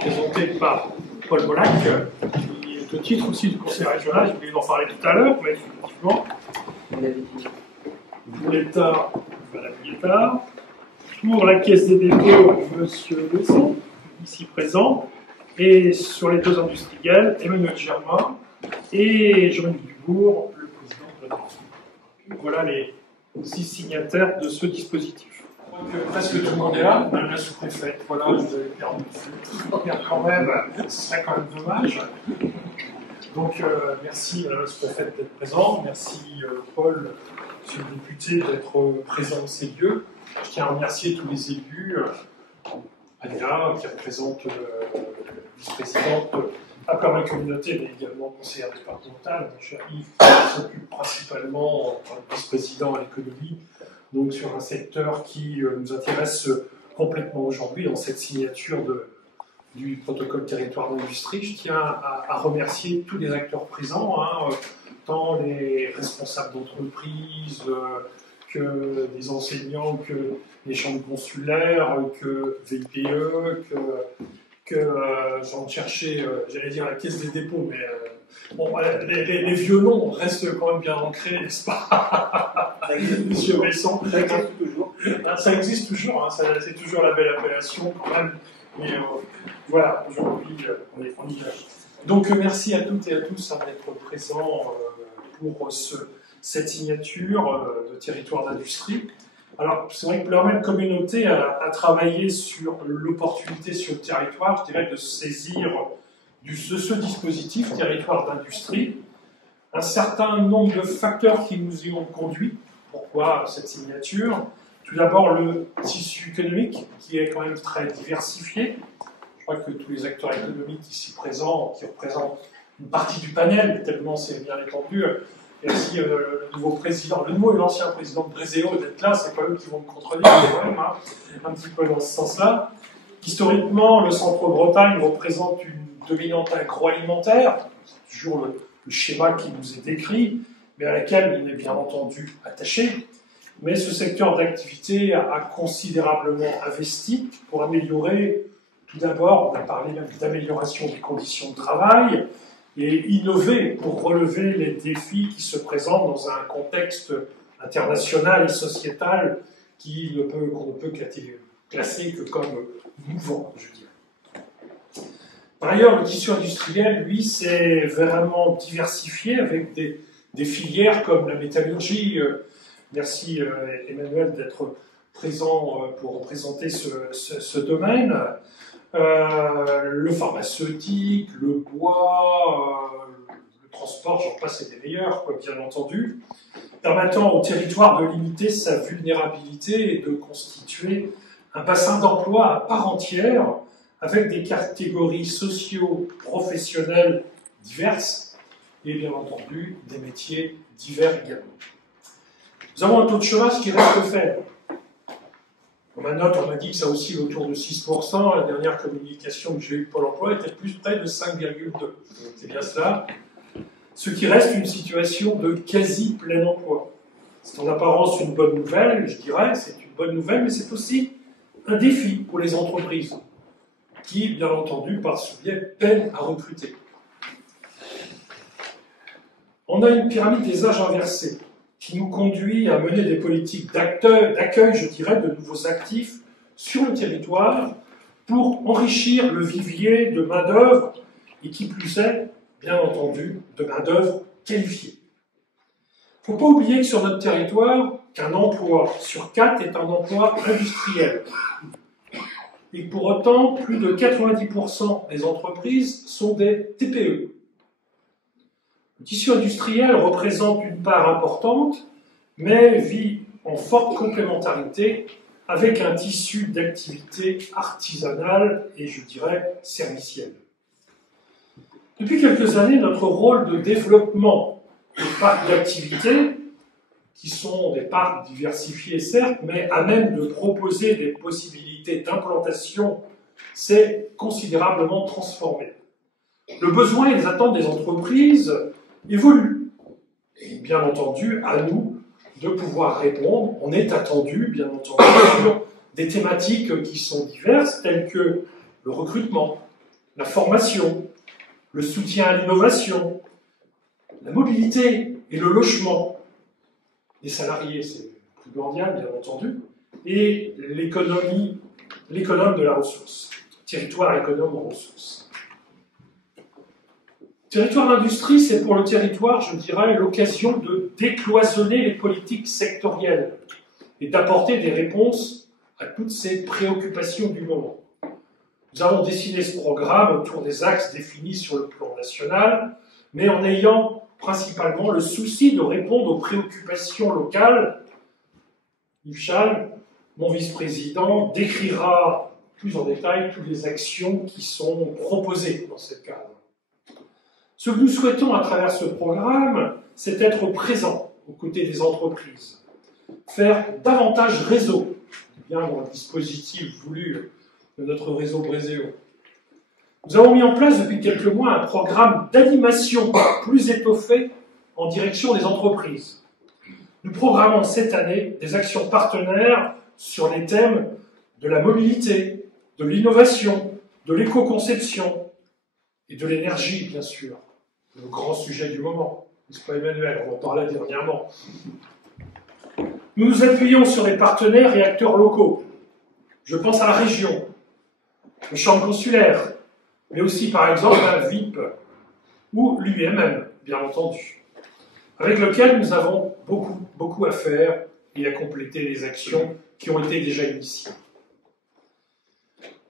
représenté par Paul Bollac, qui est au titre aussi du Conseil régional. J'ai oublié d'en parler tout à l'heure, mais effectivement, pour l'État, Madame Guettard, pour la Caisse des dépôts, Monsieur Besson, ici présent, et sur les deux industriels, Emmanuel Germain et Jean-Luc Dubourg, le président de la République. Voilà les 6 signataires de ce dispositif. Je crois que presque tout le monde est là, même la sous-préfète. Voilà, je vous avais perdu quand même, ce serait quand même dommage. Donc, merci à la sous-préfète d'être présent, merci Paul, monsieur le député, d'être présent dans ces lieux. Je tiens à remercier tous les élus, Ania, qui représente la vice-présidente à part la communauté, mais également conseillère départementale, mon cher Yves, qui s'occupe principalement, en tant que vice-président à l'économie, donc sur un secteur qui nous intéresse complètement aujourd'hui dans cette signature du protocole territoire d'industrie. Je tiens à remercier tous les acteurs présents, tant les responsables d'entreprise, que des enseignants, que les chambres consulaires, que VIPE, que j'en cherchais, j'allais dire la Caisse des dépôts, mais bon, les vieux noms restent quand même bien ancrés, n'est-ce pas? Monsieur Besson. Ça existe toujours. Ça existe toujours, c'est toujours la belle appellation quand même. Mais voilà, aujourd'hui, on y est. Donc merci à toutes et à tous d'être présents pour cette signature de territoire d'industrie. Alors, c'est vrai que leur même communauté a travaillé sur l'opportunité sur le territoire, je dirais, de saisir de ce dispositif territoire d'industrie un certain nombre de facteurs qui nous y ont conduit. Pourquoi cette signature? Tout d'abord, le tissu économique, qui est quand même très diversifié. Je crois que tous les acteurs économiques ici présents, qui représentent une partie du panel, tellement c'est bien étendu, merci le nouveau président, le nouveau et l'ancien président de Bréséo d'être là, c'est pas eux qui vont me contredire, quand même, un petit peu dans ce sens-là. Historiquement, le centre-Bretagne représente une dominante agroalimentaire, c'est toujours le schéma qui nous est décrit, mais à laquelle il est bien entendu attaché. Mais ce secteur d'activité a considérablement investi pour améliorer, tout d'abord, on a parlé même d'amélioration des conditions de travail, et innover pour relever les défis qui se présentent dans un contexte international et sociétal qu'on ne peut classer que comme mouvant, je dirais. Par ailleurs, le tissu industriel, lui, s'est vraiment diversifié avec des filières comme la métallurgie. Merci Emmanuel d'être présent pour représenter ce domaine. Le pharmaceutique, le bois, le transport, j'en passe, c'est des meilleurs, bien entendu, permettant au territoire de limiter sa vulnérabilité et de constituer un bassin d'emploi à part entière, avec des catégories socio-professionnelles diverses, et bien entendu, des métiers divers également. Nous avons un taux de chômage qui reste faible. Dans ma note, on m'a dit que ça oscille autour de 6%. La dernière communication que j'ai eue de Pôle emploi était plus près de 5,2%. C'est bien cela. Ce qui reste une situation de quasi plein emploi. C'est en apparence une bonne nouvelle, je dirais, c'est une bonne nouvelle, mais c'est aussi un défi pour les entreprises qui, bien entendu, par ce biais, peinent à recruter. On a une pyramide des âges inversée, qui nous conduit à mener des politiques d'accueil, je dirais, de nouveaux actifs sur le territoire pour enrichir le vivier de main-d'œuvre et qui plus est, bien entendu, de main-d'œuvre qualifiée. Il ne faut pas oublier que sur notre territoire, qu'un emploi sur 4 est un emploi industriel. Et pour autant, plus de 90% des entreprises sont des TPE. Le tissu industriel représente une part importante, mais vit en forte complémentarité avec un tissu d'activité artisanale et, je dirais, servicielle. Depuis quelques années, notre rôle de développement des parcs d'activité, qui sont des parcs diversifiés certes, mais à même de proposer des possibilités d'implantation, s'est considérablement transformé. Le besoin et les attentes des entreprises évolue. Et bien entendu, à nous de pouvoir répondre. On est attendu, bien entendu, sur des thématiques qui sont diverses, telles que le recrutement, la formation, le soutien à l'innovation, la mobilité et le logement des salariés, c'est primordial bien entendu, et l'économie de la ressource, territoire économe en ressources. Territoire d'industrie, c'est pour le territoire, je dirais, l'occasion de décloisonner les politiques sectorielles et d'apporter des réponses à toutes ces préoccupations du moment. Nous avons dessiné ce programme autour des axes définis sur le plan national, mais en ayant principalement le souci de répondre aux préoccupations locales. Yves Chal, mon vice-président, décrira plus en détail toutes les actions qui sont proposées dans ce cadre. Ce que nous souhaitons à travers ce programme, c'est être présent aux côtés des entreprises, faire davantage réseau, bien dans le dispositif voulu de notre réseau Bréséo. Nous avons mis en place depuis quelques mois un programme d'animation plus étoffé en direction des entreprises. Nous programmons cette année des actions partenaires sur les thèmes de la mobilité, de l'innovation, de l'éco-conception et de l'énergie, bien sûr. Le grand sujet du moment, n'est-ce pas Emmanuel? On en parlait dernièrement. Nous nous appuyons sur les partenaires et acteurs locaux. Je pense à la région, le champ consulaire, mais aussi par exemple à VIP ou l'UMM, bien entendu, avec lequel nous avons beaucoup à faire et à compléter les actions qui ont été déjà initiées.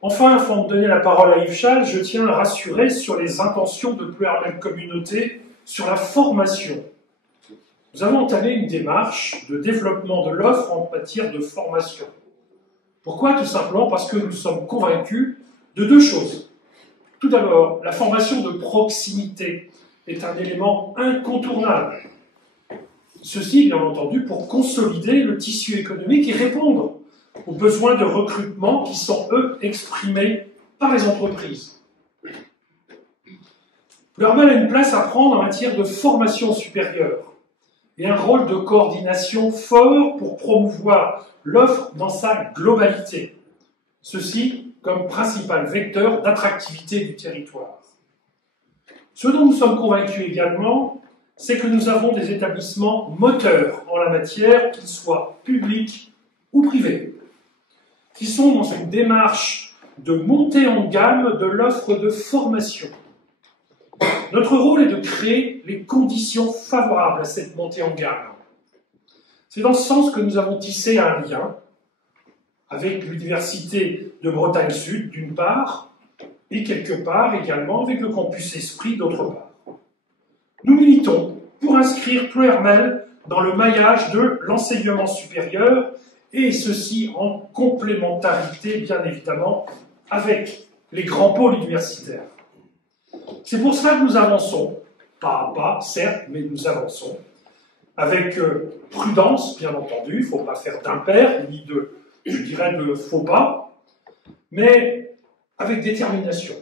Enfin, avant de donner la parole à Yves Chal, je tiens à rassurer sur les intentions de Pluriel Communauté sur la formation. Nous avons entamé une démarche de développement de l'offre en matière de formation. Pourquoi? Tout simplement parce que nous sommes convaincus de deux choses. Tout d'abord, la formation de proximité est un élément incontournable. Ceci, bien entendu, pour consolider le tissu économique et répondre aux besoins de recrutement qui sont, eux, exprimés par les entreprises. Pluriel a une place à prendre en matière de formation supérieure et un rôle de coordination fort pour promouvoir l'offre dans sa globalité. Ceci comme principal vecteur d'attractivité du territoire. Ce dont nous sommes convaincus également, c'est que nous avons des établissements moteurs en la matière, qu'ils soient publics ou privés, qui sont dans une démarche de montée en gamme de l'offre de formation. Notre rôle est de créer les conditions favorables à cette montée en gamme. C'est dans ce sens que nous avons tissé un lien avec l'Université de Bretagne Sud, d'une part, et quelque part également avec le campus Esprit, d'autre part. Nous militons pour inscrire Pluriel dans le maillage de l'enseignement supérieur, et ceci en complémentarité, bien évidemment, avec les grands pôles universitaires. C'est pour cela que nous avançons, pas à pas, certes, mais nous avançons, avec prudence, bien entendu, il ne faut pas faire d'impair, ni de, je dirais, de faux pas, mais avec détermination.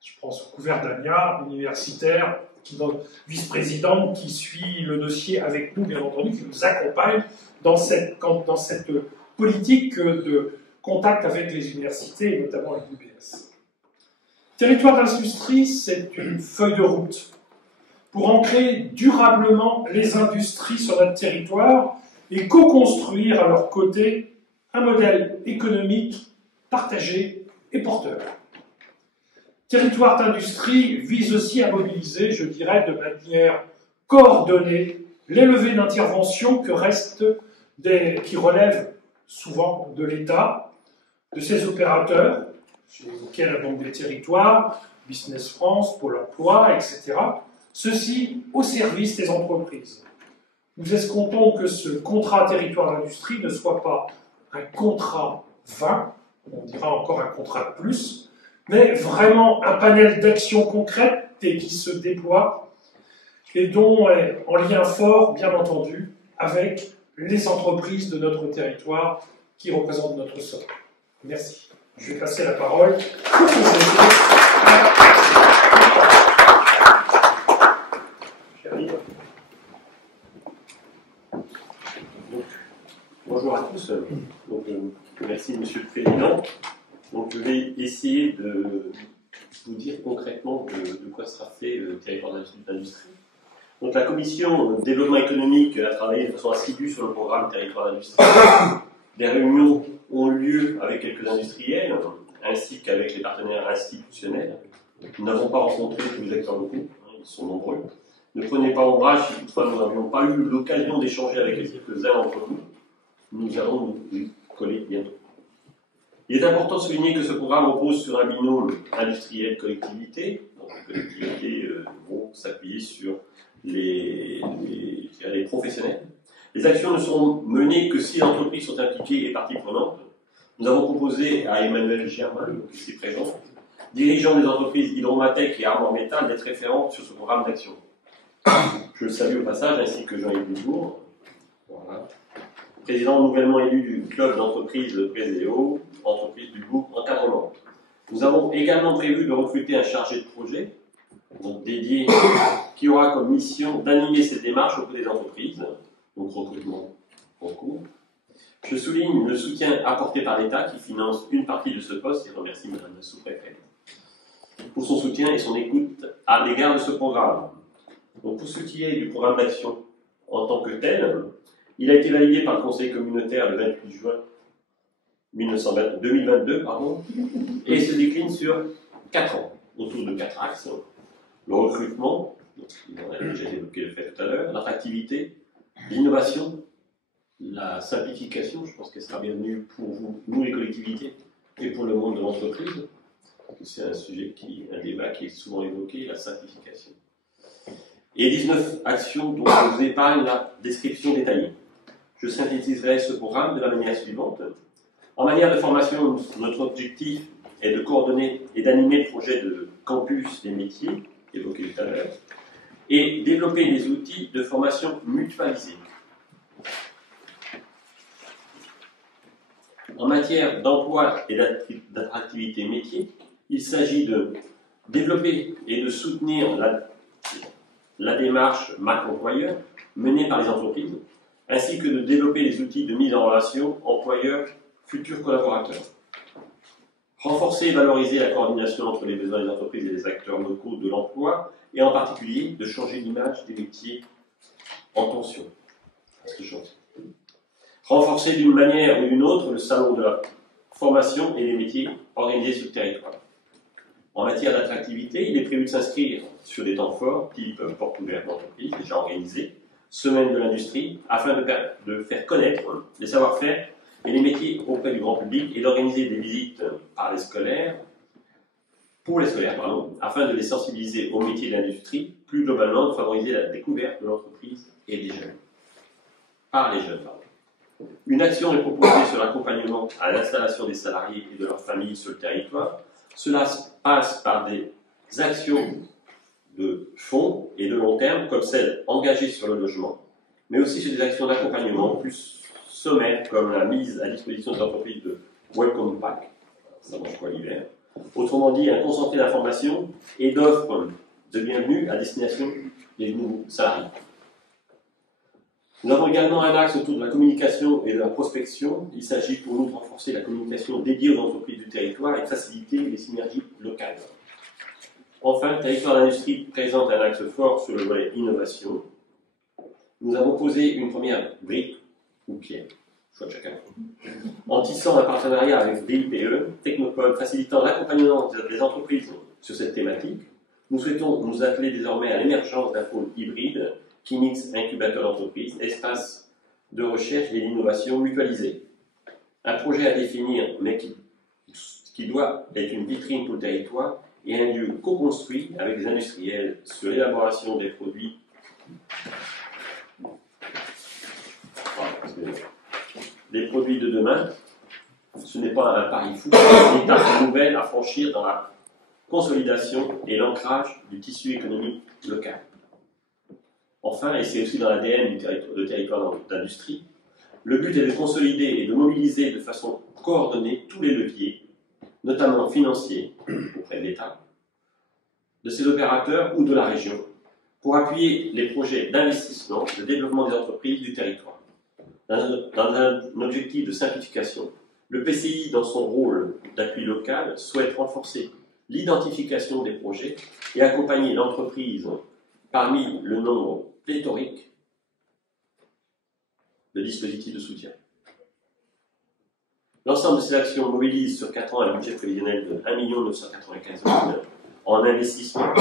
Je pense au couvert d'Ania, universitaire, vice-présidente, qui suit le dossier avec nous, bien entendu, qui nous accompagne dans cette politique de contact avec les universités, et notamment avec l'UBS. Territoire d'industrie, c'est une feuille de route pour ancrer durablement les industries sur notre territoire et co-construire à leur côté un modèle économique partagé et porteur. Territoire d'industrie vise aussi à mobiliser, je dirais, de manière coordonnée les levées d'intervention qui relèvent souvent de l'État, de ses opérateurs, j'ai évoqué la Banque des Territoires, Business France, Pôle emploi, etc. Ceci au service des entreprises. Nous escomptons que ce contrat territoire d'industrie ne soit pas un contrat vain, on dira encore un contrat de plus, mais vraiment un panel d'actions concrètes et qui se déploie et dont est en lien fort, bien entendu, avec les entreprises de notre territoire qui représentent notre sol. Merci. Je vais passer la parole. Bonjour à tous. Donc, merci Monsieur le Président. Donc, je vais essayer de vous dire concrètement de quoi sera fait le territoire d'industrie. Donc la commission développement économique a travaillé de façon assidue sur le programme territoire d'industrie. Des réunions ont lieu avec quelques industriels, ainsi qu'avec les partenaires institutionnels. Nous n'avons pas rencontré tous les acteurs locaux, ils sont nombreux. Ne prenez pas ombrage si toutefois nous n'avions pas eu l'occasion d'échanger avec quelques-uns d'entre nous. Nous allons nous coller bientôt. Il est important de souligner que ce programme repose sur un binôme industriel-collectivité. Donc les collectivités vont s'appuyer sur les professionnels. Les actions ne seront menées que si les entreprises sont impliquées et parties prenantes. Nous avons proposé à Emmanuel Germain, ici présent, dirigeant des entreprises Hydromatec et Armor Metal, d'être référent sur ce programme d'action. Je le salue au passage, ainsi que Jean-Yves Dubourg, voilà. Président nouvellement élu du club d'entreprise Préséo, entreprise du groupe Encadrement. Nous avons également prévu de recruter un chargé de projet, donc dédié, qui aura comme mission d'animer cette démarche auprès des entreprises, donc recrutement en cours. Je souligne le soutien apporté par l'État qui finance une partie de ce poste et remercie Madame la sous-préfète pour son soutien et son écoute à l'égard de ce programme. Donc pour ce qui est du programme d'action en tant que tel, il a été validé par le Conseil communautaire le 28 juin 2022 et se décline sur 4 ans, autour de 4 axes. Le recrutement, on a déjà évoqué le fait tout à l'heure, l'attractivité, l'innovation, la simplification, je pense qu'elle sera bienvenue pour vous, nous les collectivités, et pour le monde de l'entreprise. C'est un débat qui est souvent évoqué, la simplification. Et 19 actions dont je vous épargne la description détaillée. Je synthétiserai ce programme de la manière suivante. En matière de formation, notre objectif est de coordonner et d'animer le projet de campus des métiers, évoqué tout à l'heure, et développer des outils de formation mutualisés. En matière d'emploi et d'attractivité métier, il s'agit de développer et de soutenir la démarche marque employeur menée par les entreprises, ainsi que de développer les outils de mise en relation employeur-futurs collaborateurs. Renforcer et valoriser la coordination entre les besoins des entreprises et les acteurs locaux de l'emploi, et en particulier de changer l'image des métiers en tension. Renforcer d'une manière ou d'une autre le salon de la formation et les métiers organisés sur le territoire. En matière d'attractivité, il est prévu de s'inscrire sur des temps forts, type porte ouverte d'entreprise, déjà organisée, semaine de l'industrie, afin de faire connaître les savoir-faire et les métiers auprès du grand public et d'organiser des visites pour les scolaires, afin de les sensibiliser aux métiers de l'industrie, plus globalement de favoriser la découverte de l'entreprise et des jeunes. Par les jeunes, Une action est proposée sur l'accompagnement à l'installation des salariés et de leurs familles sur le territoire. Cela passe par des actions de fond et de long terme, comme celles engagées sur le logement, mais aussi sur des actions d'accompagnement plus sommaires, comme la mise à disposition des entreprises de Welcome Pack, ça mange quoi l'hiver, autrement dit un concentré d'informations et d'offres de bienvenue à destination des nouveaux salariés. Nous avons également un axe autour de la communication et de la prospection. Il s'agit pour nous de renforcer la communication dédiée aux entreprises du territoire et de faciliter les synergies locales. Enfin, le territoire d'industrie présente un axe fort sur le volet innovation. Nous avons posé une première brique, ou pierre, choix de chacun, en tissant un partenariat avec DIPE, Technopole, facilitant l'accompagnement des entreprises sur cette thématique. Nous souhaitons nous atteler désormais à l'émergence d'un pôle hybride qui mixe incubateur d'entreprise, espace de recherche et d'innovation mutualisés. Un projet à définir, mais qui doit être une vitrine pour le territoire et un lieu co-construit avec les industriels sur l'élaboration des produits. Les produits de demain, ce n'est pas un pari fou, c'est une étape nouvelle à franchir dans la consolidation et l'ancrage du tissu économique local. Enfin, et c'est aussi dans l'ADN du territoire d'industrie, le but est de consolider et de mobiliser de façon coordonnée tous les leviers, notamment financiers, auprès de l'État, de ses opérateurs ou de la région, pour appuyer les projets d'investissement, de développement des entreprises du territoire. Dans un objectif de simplification, le PCI, dans son rôle d'appui local, souhaite renforcer l'identification des projets et accompagner l'entreprise parmi le nombre pléthorique de dispositifs de soutien. L'ensemble de ces actions mobilise sur 4 ans un budget prévisionnel de 1 995 000 en investissement.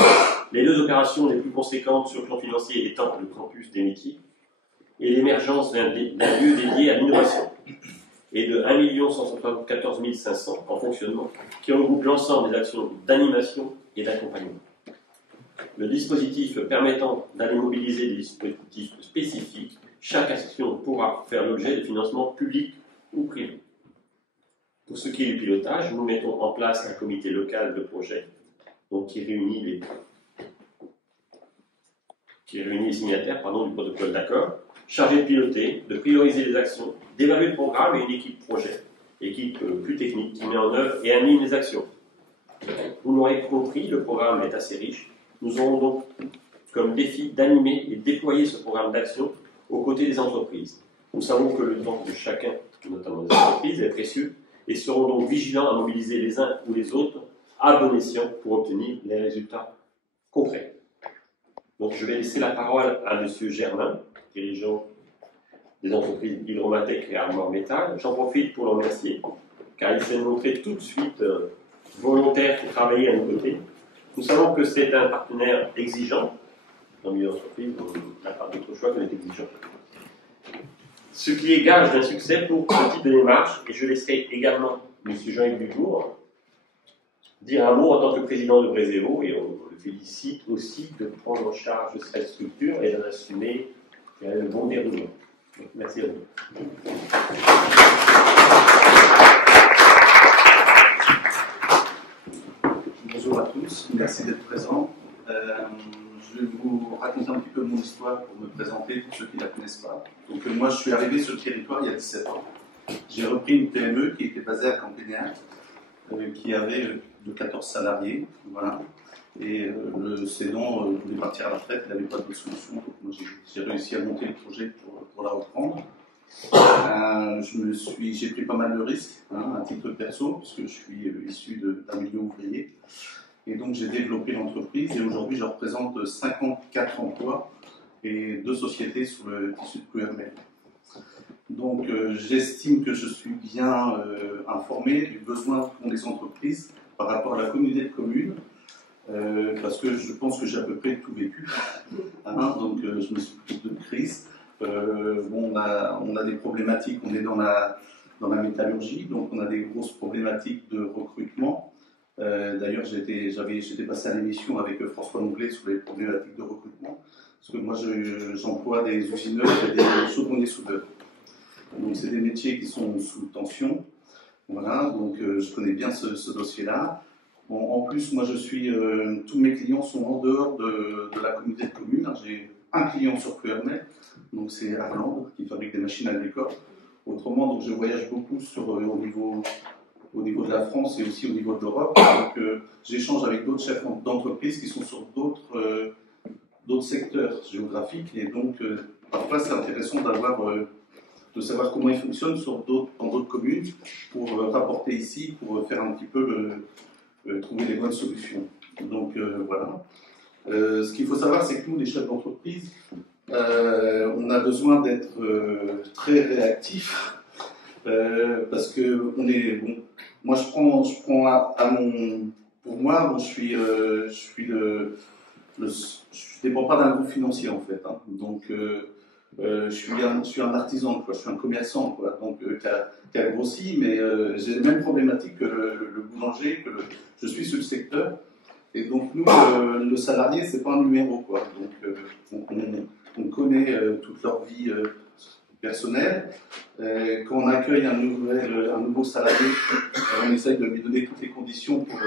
Les deux opérations les plus conséquentes sur le plan financier étant le campus des métiers et l'émergence d'un lieu dédié à l'innovation, et de 1 174 500 en fonctionnement, qui regroupe l'ensemble des actions d'animation et d'accompagnement. Le dispositif permettant d'aller mobiliser des dispositifs spécifiques, chaque action pourra faire l'objet de financements publics ou privés. Pour ce qui est du pilotage, nous mettons en place un comité local de projet, donc qui réunit les signataires du protocole d'accord, chargé de piloter, de prioriser les actions, d'évaluer le programme et une équipe projet, équipe plus technique qui met en œuvre et anime les actions. Vous l'aurez compris, le programme est assez riche. Nous aurons donc comme défi d'animer et déployer ce programme d'action aux côtés des entreprises. Nous savons que le temps de chacun, notamment des entreprises, est précieux et serons donc vigilants à mobiliser les uns ou les autres à bon escient pour obtenir les résultats concrets. Donc je vais laisser la parole à M. Germain, dirigeant des entreprises Hydromatec et Armor Métal. J'en profite pour le remercier, car il s'est montré tout de suite volontaire pour travailler à nos côtés. Nous savons que c'est un partenaire exigeant. Dans le milieu d'entreprise, on n'a pas d'autre choix que d'être exigeant. Ce qui est gage d'un succès pour ce type de démarche, et je laisserai également M. Jean-Yves Dubourg dire un mot en tant que président de Brézéo, et on le félicite aussi de prendre en charge cette structure et d'en assumer le bon déroulement. Merci à vous. Bonjour à tous, merci d'être présents. Je vais vous raconter un petit peu mon histoire pour me présenter pour ceux qui ne la connaissent pas. Donc moi je suis arrivé sur le territoire il y a 17 ans. J'ai repris une PME qui était basée à Campénéac, qui avait de 14 salariés, voilà. Et le cédant voulait partir à la retraite, il n'avait pas de solution, donc moi j'ai réussi à monter le projet pour la reprendre. J'ai pris pas mal de risques, à titre perso, puisque je suis issu d'un milieu ouvrier. Et donc j'ai développé l'entreprise et aujourd'hui je représente 54 emplois et 2 sociétés sur le tissu de QRML. Donc j'estime que je suis bien informé du besoin qu'ont les entreprises par rapport à la communauté de communes, parce que je pense que j'ai à peu près tout vécu. Donc je me suis pris de crise. On a des problématiques, on est dans la métallurgie, donc on a des grosses problématiques de recrutement. D'ailleurs, j'étais passé à l'émission avec François Nonglet sur les problématiques de recrutement, parce que moi j'emploie des usineurs et des secondiers soudeurs. Donc c'est des métiers qui sont sous tension. Voilà, donc je connais bien ce dossier-là. Bon, en plus, moi tous mes clients sont en dehors de la communauté de communes. J'ai un client sur QRML, donc c'est Arland qui fabrique des machines agricoles. Autrement, donc je voyage beaucoup au niveau de la France et aussi au niveau de l'Europe. Donc j'échange avec d'autres chefs d'entreprise qui sont sur d'autres secteurs géographiques. Et donc parfois c'est intéressant de savoir comment ils fonctionnent dans d'autres communes pour rapporter ici, pour faire un petit peu trouver les bonnes solutions. Donc voilà. Ce qu'il faut savoir, c'est que nous, les chefs d'entreprise, on a besoin d'être très réactifs parce que moi je prends pour moi, je dépends pas d'un groupe financier en fait, donc je suis un artisan, quoi. Je suis un commerçant, quoi. Donc qui a grossi, mais j'ai les mêmes problématiques que le boulanger, je suis sur le secteur. Et donc nous, le salarié, c'est pas un numéro, quoi. Donc on connaît toute leur vie personnelle. Quand on accueille un nouveau salarié, on essaye de lui donner toutes les conditions pour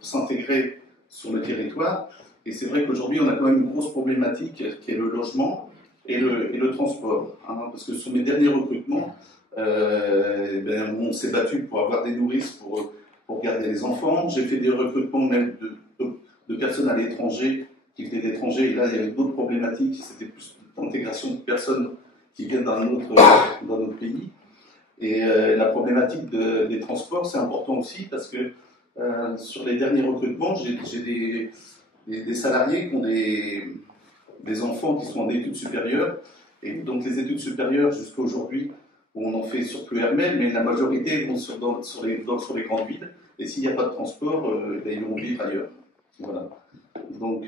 s'intégrer sur le territoire. Et c'est vrai qu'aujourd'hui, on a quand même une grosse problématique qui est le logement et le transport. Parce que sur mes derniers recrutements, on s'est battu pour avoir des nourrices pour garder les enfants. J'ai fait des recrutements même de personnes à l'étranger, qui venaient d'étrangers, et là il y avait d'autres problématiques, c'était plus l'intégration de personnes qui viennent d'un autre pays. Et la problématique des transports, c'est important aussi, parce que Sur les derniers recrutements, j'ai des salariés qui ont des enfants qui sont en études supérieures. Et donc les études supérieures, jusqu'à aujourd'hui, on en fait sur Ploërmel, mais la majorité vont sur les grandes villes. Et s'il n'y a pas de transport, ils vont vivre ailleurs. Voilà. Donc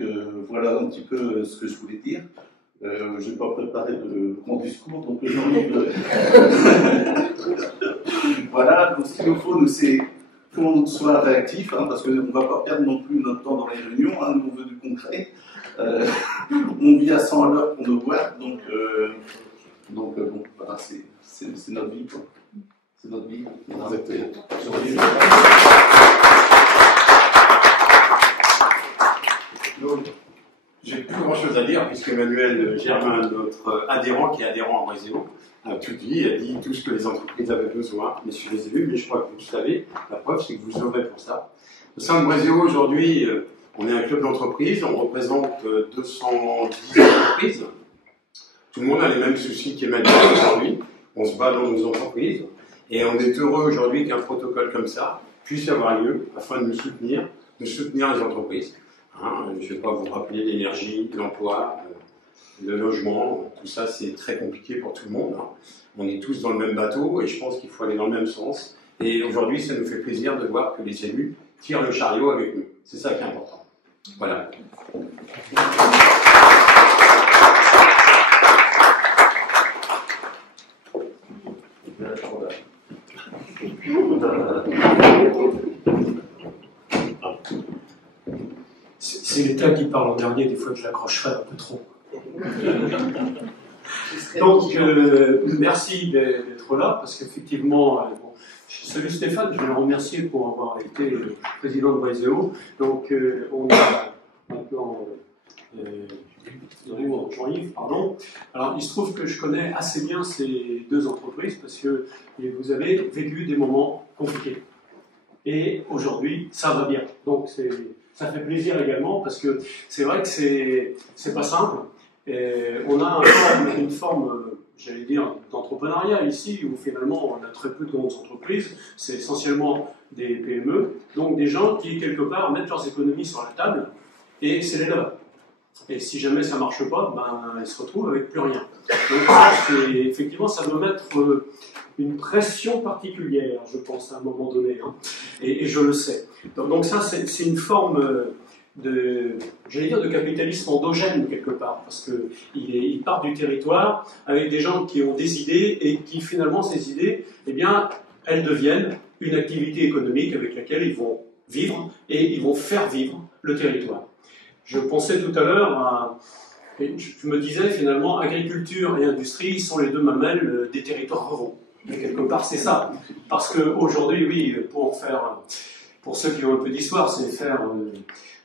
voilà un petit peu ce que je voulais dire. Je n'ai pas préparé mon discours, donc j'ai envie de... Voilà, donc ce qu'il nous faut, c'est qu'on soit réactif, hein, parce qu'on ne va pas perdre non plus notre temps dans les réunions, hein, nous on veut du concret. On vit à 100 à l'heure pour nos boîtes, donc bon, voilà, c'est notre vie, quoi. C'est notre vie. Donc, j'ai plus grand chose à dire, puisque Emmanuel Germain, notre adhérent, qui est adhérent à Bréséo, a tout dit, a dit tout ce que les entreprises avaient besoin, messieurs les élus, mais je crois que vous le savez, la preuve c'est que vous œuvrez pour ça. Au sein de Bréséo, aujourd'hui, on est un club d'entreprises, on représente 210 entreprises. Tout le monde a les mêmes soucis qu'Emmanuel aujourd'hui, on se bat dans nos entreprises, et on est heureux aujourd'hui qu'un protocole comme ça puisse avoir lieu afin de nous soutenir les entreprises. Hein, je ne vais pas vous rappeler l'énergie, l'emploi, le logement, tout ça c'est très compliqué pour tout le monde. Hein. On est tous dans le même bateau et je pense qu'il faut aller dans le même sens. Et aujourd'hui, ça nous fait plaisir de voir que les élus tirent le chariot avec nous. C'est ça qui est important. Voilà. C'est l'État qui parle en dernier, des fois que je l'accrocherai un peu trop. Donc, merci d'être là, parce qu'effectivement, bon, salut Stéphane, je vais le remercier pour avoir été le président de Bréséo. Donc, on a maintenant Jean-Yves, pardon. Alors, il se trouve que je connais assez bien ces deux entreprises, parce que vous avez vécu des moments compliqués. Et aujourd'hui, ça va bien. Donc, ça fait plaisir également, parce que c'est vrai que c'est pas simple. Et on a une forme, j'allais dire, d'entrepreneuriat ici, où finalement on a très peu de grandes entreprises, c'est essentiellement des PME, donc des gens qui, quelque part, mettent leurs économies sur la table, et c'est les leurs. Et si jamais ça ne marche pas, ben, ils se retrouvent avec plus rien. Donc ça, effectivement, ça doit mettre une pression particulière, je pense, à un moment donné, hein. Et je le sais. Donc ça, c'est une forme j'allais dire, de capitalisme endogène, quelque part, parce qu'il part du territoire avec des gens qui ont des idées et qui, finalement, ces idées, eh bien, elles deviennent une activité économique avec laquelle ils vont vivre et ils vont faire vivre le territoire. Je pensais tout à l'heure je me disais, finalement, agriculture et industrie sont les deux mamelles des territoires ruraux. Et quelque part, c'est ça. Parce qu'aujourd'hui, oui, pour ceux qui ont un peu d'histoire, c'est faire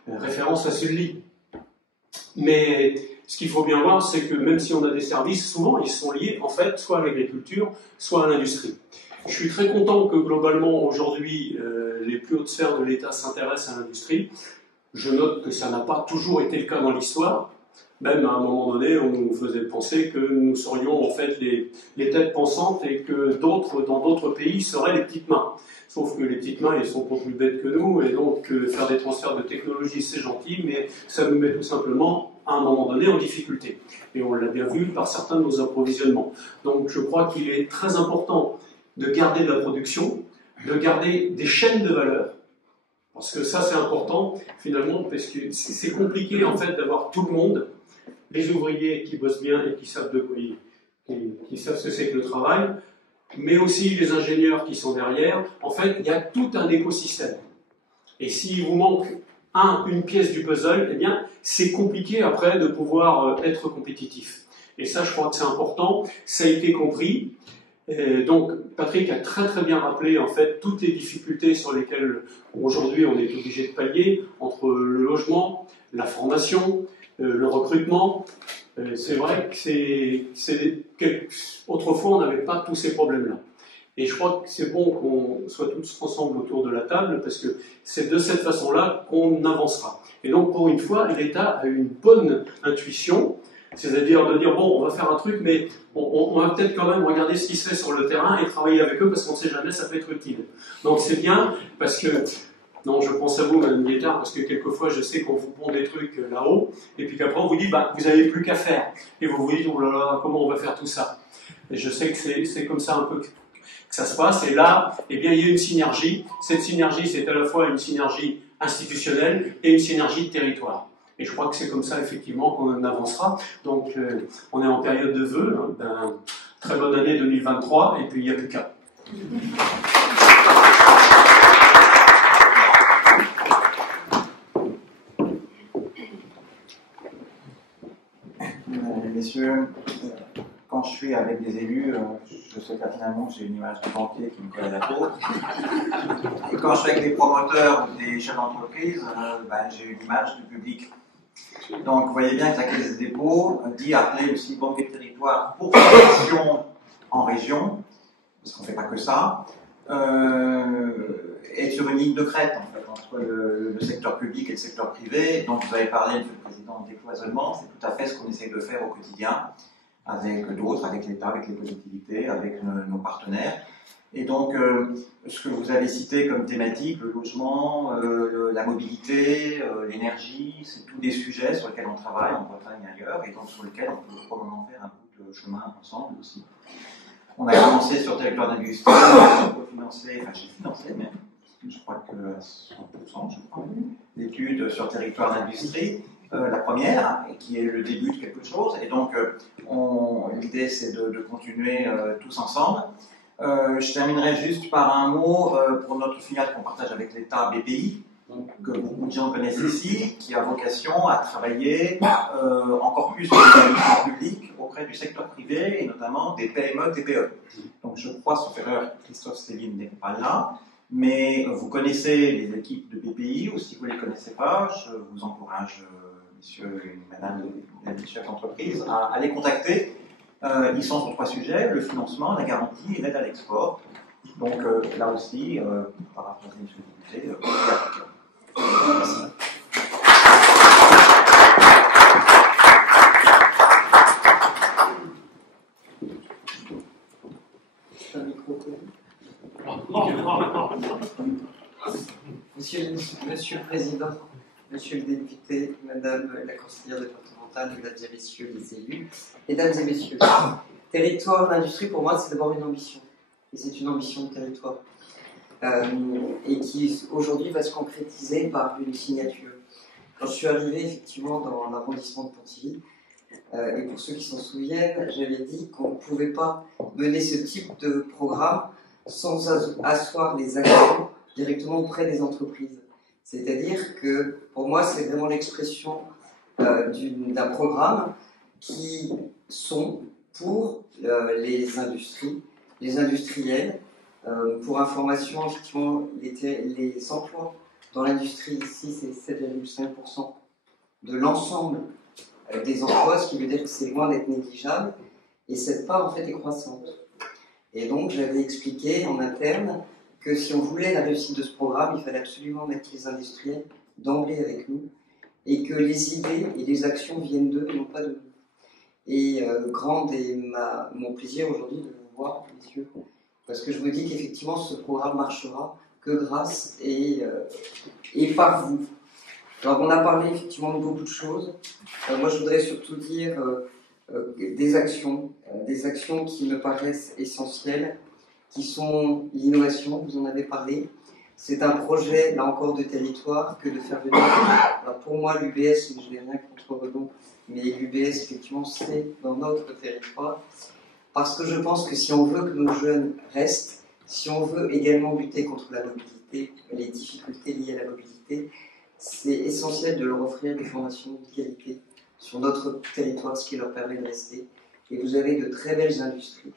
référence à Sully. Mais ce qu'il faut bien voir, c'est que même si on a des services, souvent, ils sont liés, en fait, soit à l'agriculture, soit à l'industrie. Je suis très content que, globalement, aujourd'hui, les plus hautes sphères de l'État s'intéressent à l'industrie. Je note que ça n'a pas toujours été le cas dans l'histoire. Même à un moment donné, on nous faisait penser que nous serions en fait les têtes pensantes et que dans d'autres pays, seraient les petites mains. Sauf que les petites mains, elles sont pas plus bêtes que nous, et donc faire des transferts de technologie, c'est gentil, mais ça nous met tout simplement, à un moment donné, en difficulté. Et on l'a bien vu par certains de nos approvisionnements. Donc je crois qu'il est très important de garder de la production, de garder des chaînes de valeur, parce que ça c'est important, finalement, parce que c'est compliqué en fait d'avoir tout le monde, les ouvriers qui bossent bien et qui savent qui savent ce que c'est que le travail, mais aussi les ingénieurs qui sont derrière. En fait, il y a tout un écosystème. Et s'il vous manque une pièce du puzzle, eh bien, c'est compliqué après de pouvoir être compétitif. Et ça, je crois que c'est important. Ça a été compris. Et donc, Patrick a très très bien rappelé en fait toutes les difficultés sur lesquelles aujourd'hui on est obligé de pallier entre le logement, la formation, le recrutement. C'est vrai que autrefois on n'avait pas tous ces problèmes-là. Et je crois que c'est bon qu'on soit tous ensemble autour de la table parce que c'est de cette façon-là qu'on avancera. Et donc pour une fois, l'État a une bonne intuition. C'est-à-dire de dire, bon, on va faire un truc, mais on va peut-être quand même regarder ce qui se fait sur le terrain et travailler avec eux parce qu'on ne sait jamais, ça peut être utile. Donc c'est bien parce que Non, je pense à vous, Mme Guettard, parce que quelquefois, je sais qu'on vous pond des trucs là-haut, et puis qu'après, on vous dit, bah, vous n'avez plus qu'à faire. Et vous vous dites, oh là là, comment on va faire tout ça? Et je sais que c'est comme ça un peu que ça se passe. Et là, eh bien, il y a une synergie. Cette synergie, c'est à la fois une synergie institutionnelle et une synergie de territoire. Et je crois que c'est comme ça, effectivement, qu'on avancera. Donc, on est en période de vœux, hein, très bonne année 2023, et puis il n'y a plus qu'à. Messieurs, quand je suis avec des élus, je sais pertinemment que j'ai une image du banquier qui me colle à la peau. Et quand je suis avec des promoteurs ou des chefs d'entreprise, j'ai une image du public. Donc vous voyez bien que la Caisse des dépôts dit appeler aussi Banque des territoires pour formation en région, parce qu'on ne fait pas que ça, est sur une ligne de crête en fait, entre le secteur public et le secteur privé. Donc vous avez parlé, Monsieur le Président, de décloisonnement, c'est tout à fait ce qu'on essaie de faire au quotidien, avec d'autres, avec l'État, avec les collectivités, avec nos partenaires. Et donc, ce que vous avez cité comme thématique, le logement, la mobilité, l'énergie, c'est tous des sujets sur lesquels on travaille en Bretagne et ailleurs, et donc sur lesquels on peut probablement faire un bout de chemin ensemble aussi. On a commencé sur le territoire d'industrie, on a financé, enfin j'ai financé même, je crois que à 100%, je crois, l'étude sur le territoire d'industrie, la première, qui est le début de quelque chose, et donc l'idée c'est de continuer tous ensemble. Je terminerai juste par un mot pour notre filiale qu'on partage avec l'État, BPI, que beaucoup de gens connaissent ici, qui a vocation à travailler encore plus sur le public auprès du secteur privé et notamment des PME, TPE. Donc je crois, sauf erreur, Christophe Céline n'est pas là, mais vous connaissez les équipes de BPI, ou si vous ne les connaissez pas, je vous encourage, messieurs et madame les chefs d'entreprise, à les contacter. Ils sont sur 3 sujets, le financement, la garantie et l'aide à l'export. Donc là aussi, par rapport à ce que vous disiez, merci. Monsieur le Président, Monsieur le député, Madame la conseillère départementale, Mesdames et Messieurs les élus, Mesdames et Messieurs, territoire, l'industrie pour moi c'est d'abord une ambition, et c'est une ambition de territoire, et qui aujourd'hui va se concrétiser par une signature. Quand je suis arrivé effectivement dans l'arrondissement de Pontivy, et pour ceux qui s'en souviennent, j'avais dit qu'on ne pouvait pas mener ce type de programme sans asseoir les actions directement auprès des entreprises. C'est-à-dire que, pour moi, c'est vraiment l'expression d'un programme qui sont pour les industries, les industriels. Pour information, effectivement, les emplois dans l'industrie ici, c'est 7,5% de l'ensemble des emplois, ce qui veut dire que c'est loin d'être négligeable, et cette part, en fait, est croissante. Et donc, j'avais expliqué en interne que si on voulait la réussite de ce programme, il fallait absolument mettre les industriels d'emblée avec nous, et que les idées et les actions viennent d'eux et non pas de nous. Et grand est mon plaisir aujourd'hui de vous voir, messieurs, parce que je me dis qu'effectivement ce programme marchera que grâce et par vous. Alors on a parlé effectivement de beaucoup de choses. Moi je voudrais surtout dire des actions qui me paraissent essentielles, qui sont l'innovation, vous en avez parlé. C'est un projet, là encore, de territoire que de faire venir. Alors pour moi, l'UBS, je n'ai rien contre Redon, mais l'UBS, effectivement, c'est dans notre territoire. Parce que je pense que si on veut que nos jeunes restent, si on veut également lutter contre la mobilité, les difficultés liées à la mobilité, c'est essentiel de leur offrir des formations de qualité sur notre territoire, ce qui leur permet de rester. Et vous avez de très belles industries.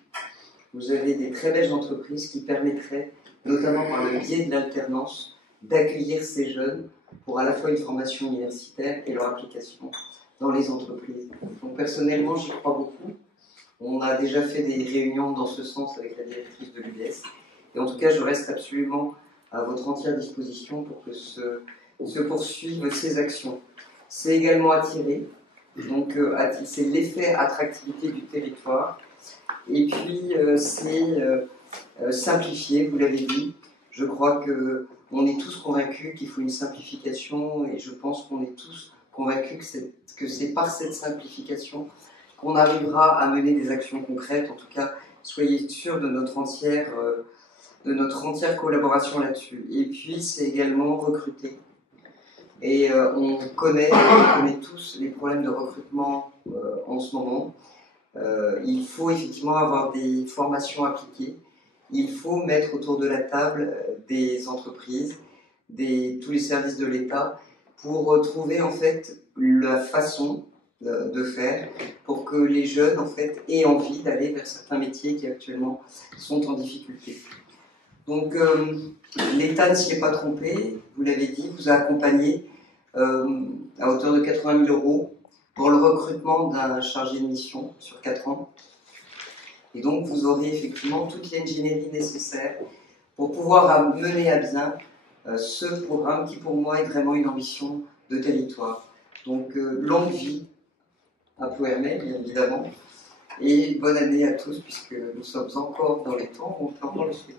Vous avez des très belles entreprises qui permettraient, notamment par le biais de l'alternance, d'accueillir ces jeunes pour à la fois une formation universitaire et leur application dans les entreprises. Donc personnellement, j'y crois beaucoup. On a déjà fait des réunions dans ce sens avec la directrice de l'UBS. Et en tout cas, je reste absolument à votre entière disposition pour que se poursuivent ces actions. C'est également attirer. Donc c'est l'effet attractivité du territoire. Et puis c'est simplifier, vous l'avez dit. Je crois que on est tous convaincus qu'il faut une simplification et je pense qu'on est tous convaincus que c'est par cette simplification qu'on arrivera à mener des actions concrètes. En tout cas, soyez sûrs de notre entière collaboration là-dessus. Et puis, c'est également recruter. Et on connaît tous les problèmes de recrutement en ce moment. Il faut effectivement avoir des formations appliquées. Il faut mettre autour de la table des entreprises, tous les services de l'État pour trouver en fait la façon de faire pour que les jeunes en fait aient envie d'aller vers certains métiers qui actuellement sont en difficulté. Donc l'État ne s'y est pas trompé, vous l'avez dit, vous a accompagné à hauteur de 80 000 € pour le recrutement d'un chargé de mission sur 4 ans. Et donc vous aurez effectivement toute l'ingénierie nécessaire pour pouvoir mener à bien ce programme qui pour moi est vraiment une ambition de territoire. Donc longue vie à Plouermel, bien évidemment, et bonne année à tous puisque nous sommes encore dans les temps où on peut encore le souhaiter.